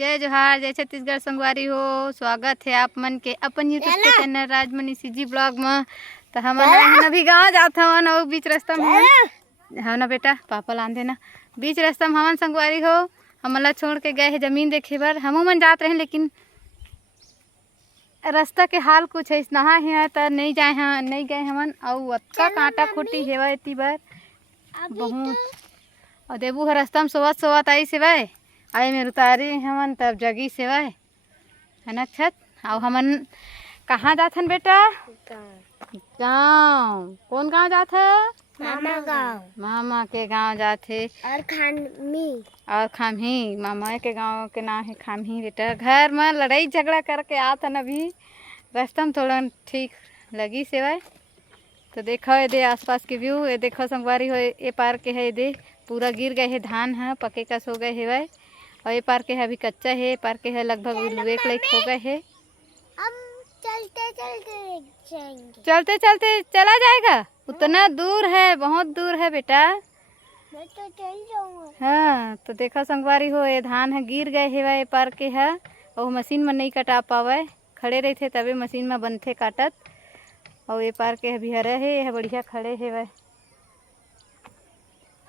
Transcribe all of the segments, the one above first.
जय जोहार, जय छत्तीसगढ़ संगवारी हो। स्वागत है आप मन के अपन यूट्यूब के चैनल राजमनी सीजी ब्लॉग में। तो हम अभी गाँव जात हवन और बीच रास्ता में हो ना बेटा, पापा लांदे ना बीच रास्ता में हमन संगवारी हो। हमला छोड़ के गए है जमीन देखे बर। हमू मन जात रहे लेकिन रास्ता के हाल कुछ ऐसा है तो नहीं गए हमन। और अतका कांटा खुटी हेवा इति बर बहुत। और देबू हर रास्ता में सोवत आई सेवाय आए में उतारे हमन तब जगी सेवाय है ना छत। और हमन कहाँ जाथन बेटा? गाँव। कौन गाँव जात है? मामा गाँव। मामा के गाँव जाथे। और खामही मामा के गाँव के नाम है खामही बेटा। घर में लड़ाई झगड़ा करके आतन अभी रास्ता में थोड़ा ठीक लगी सेवाय। तो देखो ये दे आसपास के व्यू, ये देखो संगवारी हो। ये पार के है, ये दे पूरा गिर गए है, धान है पके का सो गए है। और ये पार के है अभी कच्चा है, पार के है लगभग एक लाइक हो गए है। हम चलते चलते चला जाएगा। उतना दूर है, बहुत दूर है बेटा। मैं तो चल जाऊंगा। हाँ तो देखो संगवारी हो, ये धान है गिर गए है, ये पार के है। और मशीन में नहीं कटा पावे, खड़े रहे थे तबे मशीन में बनते काटत। और ये पार के अभी हरे है, यह बढ़िया खड़े है वह।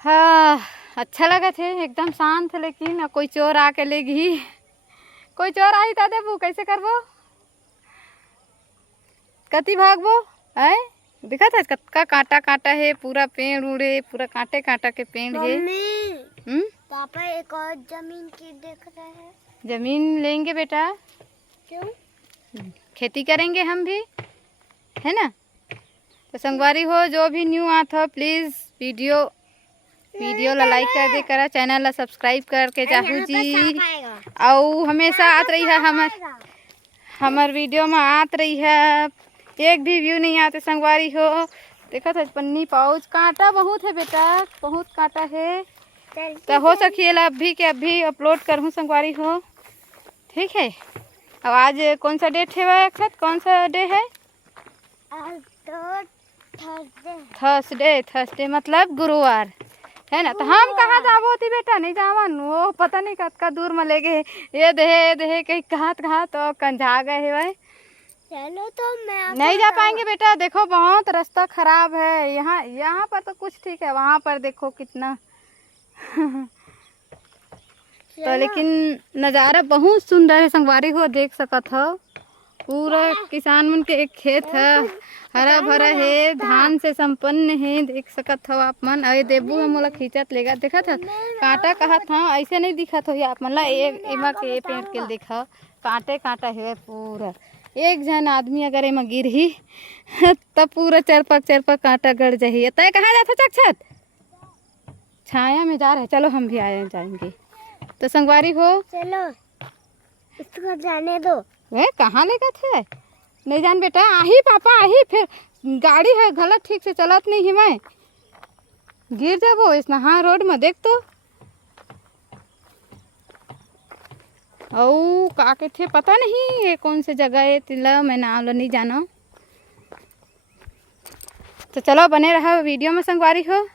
हाँ अच्छा लगा थे, एकदम शांत। लेकिन कोई चोर आके ले गई, कोई चोर आई था देबू कैसे करबो? कति भागबो है? दिखा था कतका कांटा कांटा है, पूरा पेड़ उड़े, पूरा कांटे कांटा के पेड़ है। पापा एक और जमीन की देख रहे हैं। जमीन लेंगे बेटा, क्यों? खेती करेंगे हम भी, है ना। तो संगवारी हो जो भी न्यू आत हो प्लीज वीडियो ला लाइक कर दे करा, चैनल ला सब्सक्राइब करके जाहू जी। और हमेशा आत रही है हमार वीडियो में आत रही है। एक भी व्यू नहीं आते संगवारी हो। देखो था पन्नी पाउच, कांटा बहुत है बेटा, बहुत कांटा है। तो हो सके अभी के अभी अपलोड करूँ संगवारी हो, ठीक है। अब आज कौन सा डेट है अक्षत? कौन सा डे है? थर्सडे मतलब गुरुवार है ना। तो हम कहाँ जाबो थी बेटा? नहीं जावन, वो पता नहीं कतका दूर में ले गए। ये देहे कहीं कहाँ तो कंझा गए है भाई। चलो तो मैं नहीं जा पाएंगे बेटा, देखो बहुत रास्ता खराब है। यहाँ पर तो कुछ ठीक है, वहाँ पर देखो कितना तो लेकिन नज़ारा बहुत सुंदर है संगवारी हो, देख सकत हो। पूरा किसान मन के एक खेत है, हरा भरा है, धान से संपन्न है, देख सकत हो आप मन। अरे देबू हम मोला खींचत लेगा, देखा था कांटा कहत हाँ, ऐसे नहीं दिखत हो आप मन ला। एमा के पेड़ के देखा कांटे कांटा है पूरा। एक जन आदमी अगर एमा गिर ही तब पूरा चरपक कांटा गड़ जाही। तय कहाँ जाता चक्षत? छाया में जा रहे, चलो हम भी जाएंगे। तो संगवारी हो चलो इसको जाने दो। वे कहाँ लेगा थे? नहीं जान बेटा, आही पापा आही, फिर गाड़ी है गलत ठीक से चलत नहीं है, मैं गिर जाबो इस नहा रोड में। देख तो औ का के थे पता नहीं ये कौन से जगह है, तिला मैं नाम लो नहीं जाना। तो चलो बने रहा वीडियो में संगवारी हो।